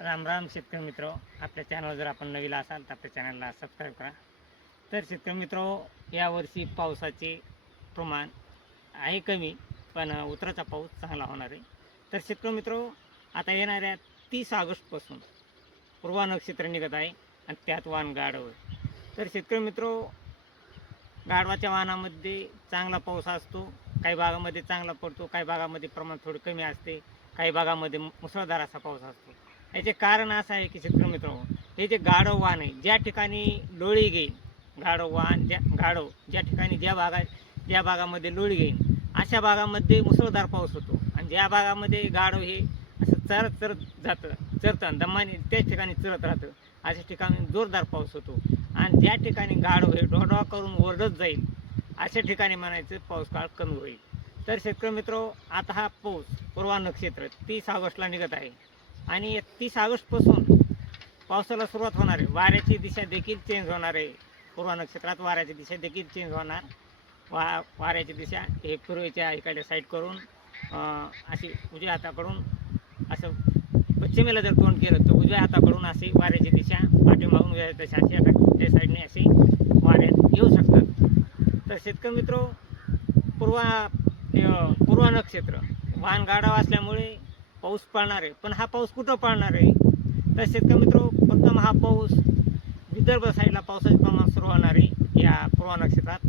राम राम शेतकरी मित्र, आपल्या चॅनलवर जर आपण नवीन असाल तर आपल्या चॅनलला सबस्क्राईब करा. तर शेतकरी मित्र, यावर्षी पावसाचे प्रमाण आहे कमी, पण उतराचा पाऊस चांगला होणार आहे. तर शेतकरी मित्र, आता येणाऱ्या 30 ऑगस्टपासून पूर्वा नक्षत्र निघत आहे आणि त्यात वाहन गाढव आहे. तर शेतकरी मित्र, गाढवाच्या वाहनामध्ये चांगला पाऊस असतो, काही भागामध्ये चांगला पडतो, काही भागामध्ये प्रमाण थोडे कमी असते, काही भागामध्ये मुसळधार असा पाऊस असतो. याचे कारण असं आहे की शेतकरी मित्र, हे जे गाढव वाहन आहे, ज्या ठिकाणी लोळी घेईन गाढव वाहन, ज्या ठिकाणी ज्या भागामध्ये लोळी घेईन अशा भागामध्ये मुसळधार पाऊस होतो. आणि ज्या भागामध्ये गाढव हे असं चरतं दमाने त्याच ठिकाणी चरत राहतं, अशा ठिकाणी जोरदार पाऊस होतो. आणि ज्या ठिकाणी गाढव हे डोडा करून ओरडत जाईल अशा ठिकाणी म्हणायचं पाऊस काळ कमी होईल. तर शेतकरी मित्र, आता हा पाऊस पूर्वा नक्षत्र 30 ऑगस्टला निघत आहे आणि 30 ऑगस्टपासून पावसाला सुरुवात होणार आहे. वाऱ्याची दिशा देखील चेंज होणार आहे. पूर्वा नक्षत्रात वाऱ्याची दिशा देखील चेंज होणार. वाऱ्याची दिशा हे पूर्वेच्या इकडे साईड करून अशी उजव्या हाताकडून असं पश्चिमेला जर तोंड केलं तर उजव्या हाताकडून अशी वाऱ्याची दिशा पाठीमागून दिशा अशी त्या साईडने अशी वाऱ्यात येऊ शकतात. तर शेतकरी मित्र, पूर्वा नक्षत्र वाहन गाढव असल्यामुळे पाऊस पडणार आहे. पण हा पाऊस कुठं पडणार आहे? तर शेतकरी मित्र, प्रथम हा पाऊस विदर्भ साईडला पावसाचे प्रमाण सुरू होणार आहे या पूर्वा नक्षत्रात.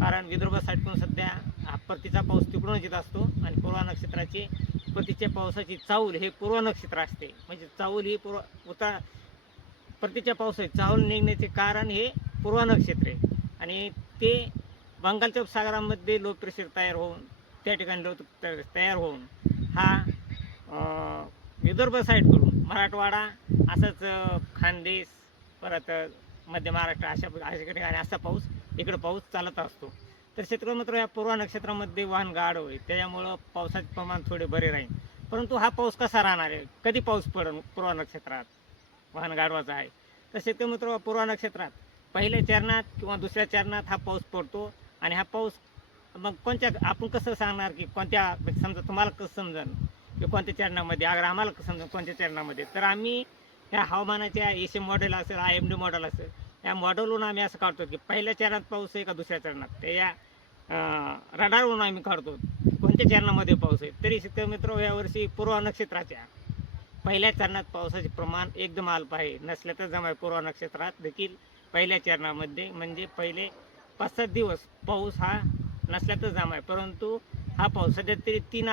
कारण विदर्भ साईडकडून सध्या हा परतीचा पाऊस तिकडूनच येत असतो आणि पूर्वा नक्षत्राचे परतीच्या पावसाची चाहूल हे पूर्व नक्षत्र असते. म्हणजे चाहूल ही परतीच्या पावसाची चाहूल निघण्याचे कारण हे पूर्व नक्षत्र आहे. आणि ते बंगालच्या उपसागरामध्ये लो प्रेशर तयार होऊन त्या ठिकाणी तयार होऊन हा विदर्भ साईडकडून मराठवाडा असंच खानदेश परत मध्य महाराष्ट्र अशा ठिकाणी असा पाऊस चालत असतो. तर शेतकरी मात्र या पूर्वा नक्षत्रामध्ये वाहन गाढव आहे, त्याच्यामुळं पावसाचे प्रमाण थोडे बरे राहील. परंतु हा पाऊस कसा राहणार आहे, कधी पाऊस पडेल पूर्वा नक्षत्रात वाहन गाढवाचा आहे. तर शेतकरी मित्र, पूर्वा नक्षत्रात पहिल्या चरणात किंवा दुसऱ्या चरणात हा पाऊस पडतो. आणि हा पाऊस मग आपण कसं सांगणार की कोणत्या, समजा तुम्हाला कसं समजेल की कोणत्या चरणामध्ये, अगर आम्हाला कसं समजेल कोणत्या चरणामध्ये, तर आम्ही ह्या हवामानाच्या एस मॉडेल असेल, IMD मॉडेल असेल, या मॉडेलवरून आम्ही असं काढतो की पहिल्या चरणात पाऊस आहे का दुसऱ्या चरणात, ते या रडारवरून आम्ही काढतो कोणत्या चरणामध्ये पाऊस आहे. तरी शेतकरी मित्र, यावर्षी पूर्वा नक्षत्राच्या पहिल्या चरणात पावसाचे प्रमाण एकदम अल्प आहे. नसल्या तर जमाय पूर्वा नक्षत्रात देखील पहिल्या चरणामध्ये म्हणजे पहिले 5-7 दिवस पाऊस हा नसल्या तर जमाय. परंतु हा पाऊस सध्या तरी 3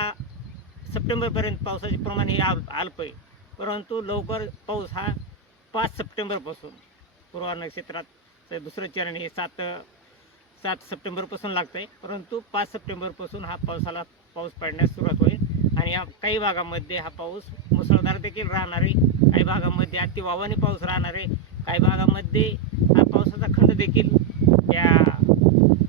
सप्टेंबरपर्यंत पावसाचे प्रमाण हे अल्प आहे. परंतु लवकर पाऊस हा 5 सप्टेंबरपासून पूर्वा नक्षत्रात दुसरं चरण हे 7 सप्टेंबरपासून लागतं आहे. परंतु 5 सप्टेंबरपासून हा पाऊस पडण्यास सुरुवात होईल. आणि या काही भागामध्ये हा पाऊस मुसळधार देखील राहणार आहे, काही भागामध्ये अतिवावाने पाऊस राहणार आहे, काही भागामध्ये हा पावसाचा खंड देखील या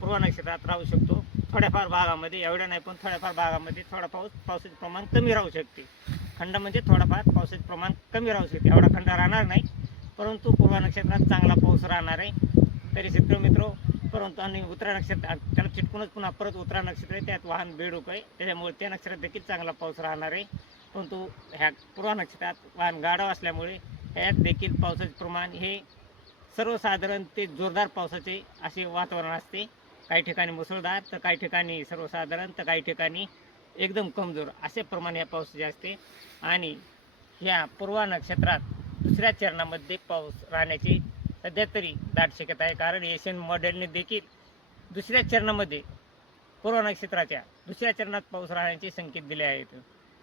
पूर्व नक्षत्रात राहू शकतो. थोड्याफार भागामध्ये, एवढ्या नाही पण थोड्याफार भागामध्ये पावसाचे प्रमाण कमी राहू शकते. खंड म्हणजे थोडाफार पावसाचे प्रमाण कमी राहू शकते, एवढा खंड राहणार नाही. परंतु पूर्व नक्षत्रात चांगला पाऊस राहणार आहे. तरी शेतकरी मित्र, परंतु आणि उत्तरा नक्षत्र त्याला चिटकूनच पुन्हा परत उत्तरा नक्षत्र आहे, त्यात वाहन बेडूक आहे, त्याच्यामुळे त्या नक्षत्रात देखील चांगला पाऊस राहणार आहे. परंतु ह्या पूर्व नक्षत्रात वाहन गाढव असल्यामुळे ह्यात देखील पावसाचे प्रमाण हे सर्वसाधारण ते जोरदार पावसाचे असे वातावरण असते. काही ठिकाणी मुसळधार, तर काही ठिकाणी सर्वसाधारण, तर काही ठिकाणी एकदम कमजोर असे प्रमाण या पावसाचे असते. आणि ह्या पूर्वा नक्षत्रात दुसऱ्या चरणामध्ये पाऊस राहण्याची सध्या तरी दाट शक्यता आहे. कारण एशियन मॉडेलने देखील दुसऱ्या चरणामध्ये पूर्व नक्षत्राच्या दुसऱ्या चरणात पाऊस राहण्याचे संकेत दिले आहेत.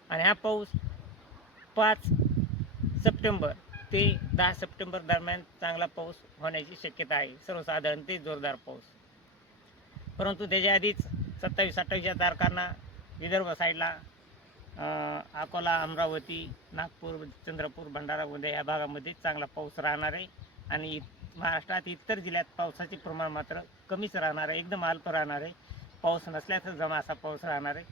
आणि हा पाऊस 5 सप्टेंबर ते 10 सप्टेंबर दरम्यान चांगला पाऊस होण्याची शक्यता आहे, सर्वसाधारण ते जोरदार पाऊस. परंतु त्याच्या आधीच 27-28 तारखांना विदर्भ साईडला अकोला, अमरावती, नागपूर, चंद्रपूर, भंडारा, गोंदिया या भागामध्ये चांगला पाऊस राहणार आहे. आणि महाराष्ट्रात इतर जिल्ह्यात पावसाचे प्रमाण मात्र कमीच राहणार आहे, एकदम अल्प राहणार आहे. पाऊस नसल्याचं जमा असा पाऊस राहणार आहे.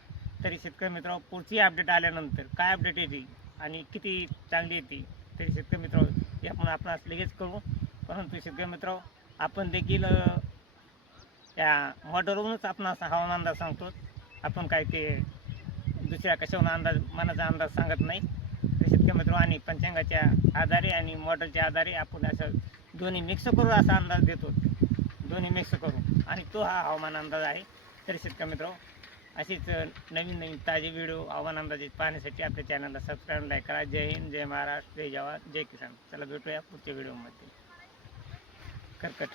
तरी शेतकरी मित्र, पुढची अपडेट आल्यानंतर काय अपडेट येते आणि किती चांगली येते तरी शेतकरी मित्र हे आपण लगेच करू. परंतु शेतकरी मित्र, आपण देखील या मॉडेलवरूनच आपण असा हवामान अंदाज सांगतो. आपण काय ते दुसऱ्या कशाहून मनाचा अंदाज सांगत नाही. तर शेतकरी मित्र मित्र, आणि पंचांगाच्या आधारे आणि मॉडेलच्या आधारे आपण असं दोन्ही मिक्स करून असा अंदाज देतो, दोन्ही मिक्स करू, आणि तो हा हवामान अंदाज आहे. तर शेतकरी मित्र, अशीच नवीन नवीन ताजे व्हिडिओ हवामान अंदाजे पाहण्यासाठी आपल्या चॅनलला सबस्क्राईब, लाईक करा. जय हिंद, जय महाराष्ट्र, जय जवान, जय किसान. चला भेटूया पुढच्या व्हिडिओमध्ये. करकट.